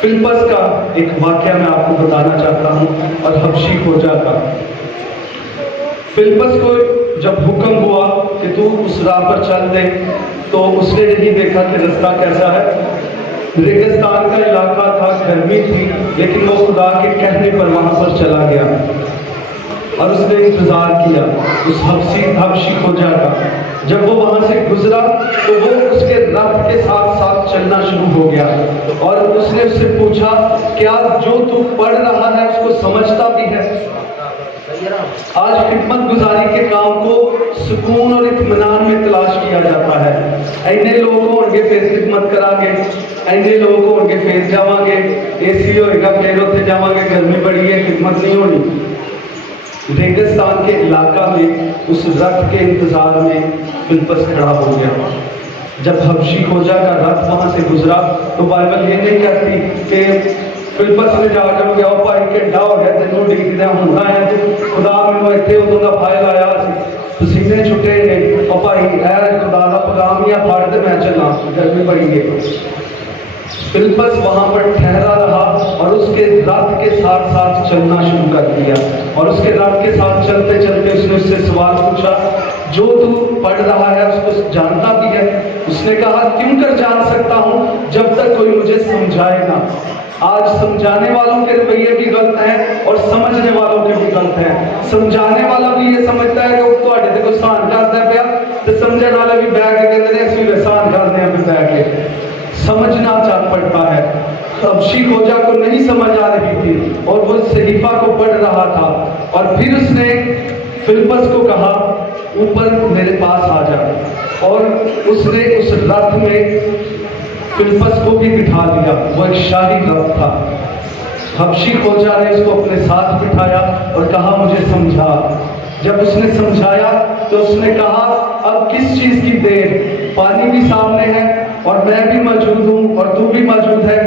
Philippus का एक वाक्य मैं आपको बताना चाहता हूँ और हबशी खोजा का। फिलिप्पस को जब हुक्म हुआ कि तू उस राह पर चल दे, तो उसने नहीं देखा कि रास्ता कैसा है। रेगिस्तान का इलाका था, गर्मी थी, लेकिन वो खुदा के कहने पर वहां पर चला गया और उसने इंतजार किया उस हबशी खोजा का। जब वो वहां से गुजरा तो वो उसके रथ के साथ साथ चलना शुरू हो गया और उसने उससे पूछा, क्या जो तू पढ़ रहा है उसको समझता भी है? आज खिदमत गुजारी के काम को सुकून और इत्मीनान में तलाश किया जाता है। ऐने लोग होंगे फिर खिदमत करांगे, ऐने लोग होंगे फिर जावांगे, एसी होएगा फिर उत्थे जावांगे, गर्मी बड़ी है खिदमत नहीं होनी। रेगिस्तान के इलाका में उस रथ के इंतजार में फिलिप्पस खड़ा हो गया। जब हबशी खोजा का रथ वहां से गुजरा तो बाइबल ये नहीं कहती कि फिलिप्पस ने जाकर गया भाई घंटा हो गया तेनों डिगदा होना है, खुदा मैनू इत्थे उदों दा फाइल आया पसीने छुटे ने, और भाई ऐ खुदा दा पैगाम या फड़ ते मैं चला, गर्मी बड़ी है। फिलिप्पस वहां पर ठहरा रहा और उसके रथ के साथ साथ चलना शुरू कर दिया और उसके रथ के साथ चलते चलते उसने उससे सवाल पूछा, जो तू पढ़ रहा है उसको जानता भी है? उसने कहा, क्यों कर जान सकता हूं जब तक कोई मुझे समझाएगा। आज समझाने वालों के रवैये भी गलत हैं और समझने वालों के भी गलत हैं। समझाने वाला भी ये समझता है कि वो ਤੁਹਾਡੇ ਤੇ ਕੋਈ ਸਾਨ ਕਰਦਾ ਪਿਆ ਤੇ ਸਮਝਣ ਵਾਲਾ ਵੀ ਬਹਿ ਕੇ ਕਹਿੰਦੇ ਨੇ ਅਸੀਂ ਵੀ ਸਾਨ ਕਰਦੇ ਆਂ ਬਹਿ के। समझना चाह पड़ता है। हबशी खोजा को नहीं समझ आ रही थी और वो सहीफा को पढ़ रहा था और फिर उसने फिलिप्पस को कहा, ऊपर मेरे पास आ जा। और उसने उस रथ में फिलिप्पस को भी बिठा दिया। वो एक शाही रथ था। हबशी खोजा ने उसको अपने साथ बिठाया और कहा, मुझे समझा। जब उसने समझाया तो उसने कहा, अब किस चीज की देर? पानी भी सामने है और मैं भी मौजूद हूँ और तू भी मौजूद है,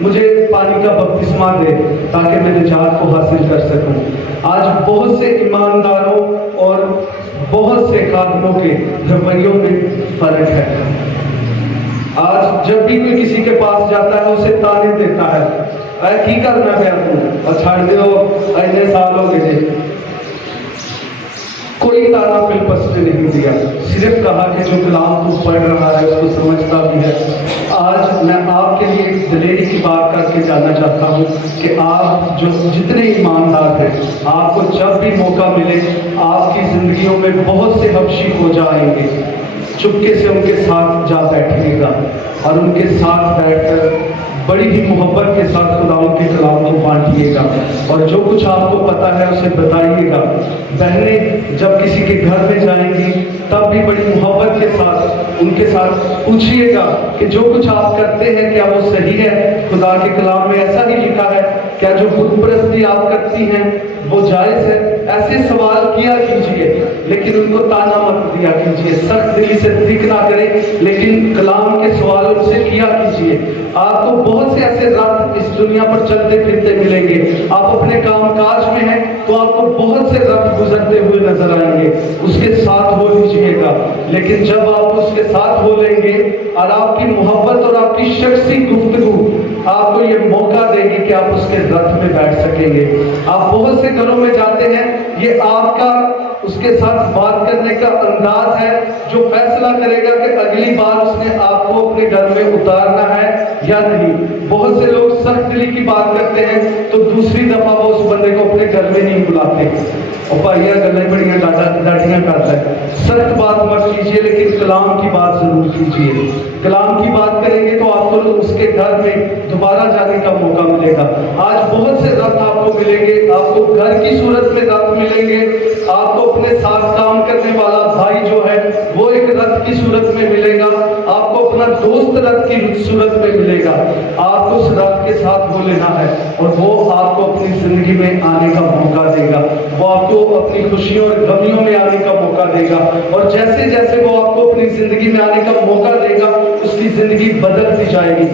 मुझे पानी का बपतिस्मा दे ताकि मैं निजात को हासिल कर सकूं। आज बहुत से ईमानदारों और बहुत से खादमों के रवैयों में फर्क है। आज जब भी कोई किसी के पास जाता है उसे ताने देता है, अरे की करना है तू और छाड़ दो, ऐसे साल हो गए। कोई ताना फिलिप्पस ने नहीं दिया, सिर्फ कहा कि जो कलाम तू पढ़ रहा है उसको समझता भी है। आज मैं आपके लिए एक दलेरी की बात करके जानना चाहता हूँ कि आप जो जितने ईमानदार हैं, आपको जब भी मौका मिले आपकी जिंदगियों में बहुत से हबशी हो जाएंगे। चुपके से उनके साथ जा बैठिएगा और उनके साथ बैठकर बड़ी ही मोहब्बत के साथ खुदाओं के कलाम को बांटिएगा और जो कुछ आपको पता है उसे बताइएगा। बहनें जब किसी के घर में जाएंगी तब भी बड़ी मोहब्बत के साथ उनके साथ पूछिएगा कि जो कुछ आप करते हैं क्या वो सही है? खुदा के कलाम में ऐसा ही लिखा है? क्या जो बुत परस्ती आप करती हैं वो जायज है? ऐसे सवाल किया कीजिए, लेकिन उनको ताना मत दिया कीजिए। सख्त दिली से ठीक ना करें, लेकिन कलाम के सवालों से किया कीजिए। आपको बहुत से ऐसे रथ इस दुनिया पर चलते फिरते मिलेंगे। आप अपने काम काज में हैं तो आपको बहुत से रथ गुजरते हुए नजर आएंगे, उसके साथ हो लीजिएगा। लेकिन जब आप उसके साथ हो लेंगे और आपकी मोहब्बत और आपकी शख्सी गुफ्तगू आपको ये मौका देगी कि आप उसके रथ में बैठ सकेंगे। आप बहुत से घरों में जाते हैं, ये आपका उसके साथ बात करने का अंदाज है जो फैसला करेगा कि अगली बार उसने आपको अपने घर में उतारना है या नहीं। बहुत से लोग सख्त दिली की बात करते हैं तो दूसरी दफा वो उस बंदे को अपने घर में नहीं बुलाते और भाइया गलें बड़ियां डांटियां करता है। सख्त बात मत कीजिए, लेकिन कलाम की बात जरूर कीजिए। कलाम की बात करेंगे तो आपको उसके घर में दोबारा जाने का मौका मिलेगा। आज बहुत से रथ आपको मिलेंगे, आपको घर की सूरत में रथ मिलेंगे, आपको अपने साथ काम करने वाला भाई जो है वो एक रथ की सूरत में मिलेगा, आपको अपना दोस्त रथ की सूरत में मिलेगा। आपको उस रथ के साथ वो लेना है और वो आपको अपनी जिंदगी में आने का मौका देगा। वो आपको अपनी खुशियों और गमियों में आने का मौका देगा और जैसे जैसे वो आपको अपनी जिंदगी में आने का मौका देगा उसकी जिंदगी बदलती जाएगी।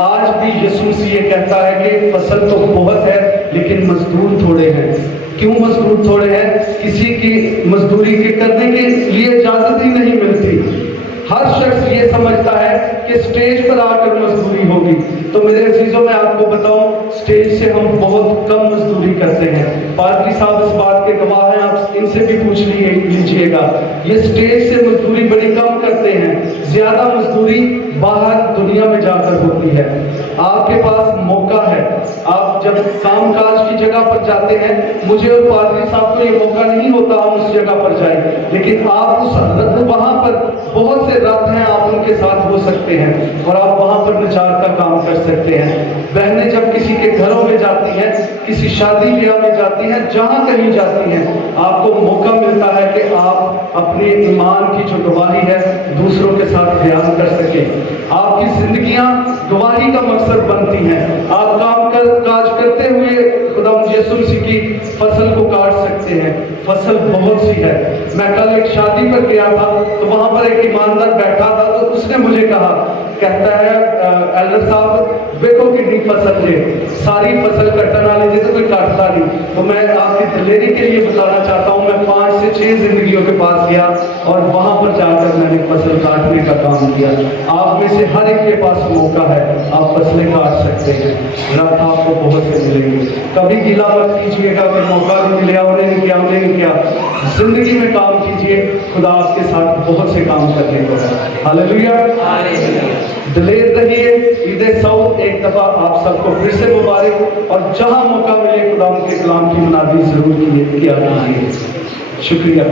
आज भी यीशु मसीह ये कहता है कि फसल तो बहुत है लेकिन मजदूर थोड़े हैं। क्यों मजदूर थोड़े हैं? किसी की मजदूरी के करने के लिए इजाजत ही नहीं मिलती। हर शख्स ये समझता है कि स्टेज पर आकर मजदूरी होगी। तो मेरे अजीजों, मैं आपको बताऊं स्टेज से हम बहुत कम मजदूरी करते हैं। पादरी साहब इस बात के गवाह हैं, आप इनसे भी पूछ लीजिएगा। ये स्टेज से मजदूरी बड़ी कम करते हैं, ज्यादा मजदूरी बाहर दुनिया में जाकर होती है। आपके पास मौका है, आप जब काम काज की जगह पर जाते हैं, मुझे और पादरी साहब को ये मौका नहीं होता हम उस जगह पर जाएं, लेकिन आप उस वहां पर बहुत से रथ हैं, आप उनके साथ हो सकते हैं और आप वहां पर प्रचार का काम कर सकते हैं। बहनें जब किसी के घरों में जाती हैं, किसी शादी ब्याह में जाती हैं, जहां कहीं जाती हैं, आपको मौका मिलता है कि आप अपने ईमान की जो गवाही है दूसरों के साथ बयान कर सकें। आपकी जिंदगियां गवाही का मकसद बनती हैं। आप काम काज करते हुए खुदा यीशु मसीह की फसल को काट सकते हैं। फसल बहुत सी है। मैं कल एक शादी पर गया था, तो वहां पर एक ईमानदार बैठा था, तो उसने मुझे कहा, कहता है एल्डर साहब देखो कितनी फसल है, सारी फसल कटने वाली थी तो कोई काटता नहीं। तो मैं आपकी दिलेरी के लिए बताना चाहता हूँ, मैं 5 से 6 जिंदगियों के पास गया और वहां पर जाकर मैंने फसल काटने का काम किया। आप में से हर एक के पास मौका है, आप फसलें काट सकते हैं, रथ आपको बहुत से मिलेंगे। कभी गिला मत कीजिएगा कि मौका नहीं मिला, उन्हें नहीं किया, उन्हें नहीं किया। जिंदगी में काम कीजिए, खुदा आपके साथ बहुत से काम करने को है। हालेलुया। दिलेर रहिए। ईद सऊद एक दफा आप सबको फिर से मुबारक, और जहां मौका मिले खुदा उनके कलाम की मुनादी जरूर किया कीजिए। शुक्रिया।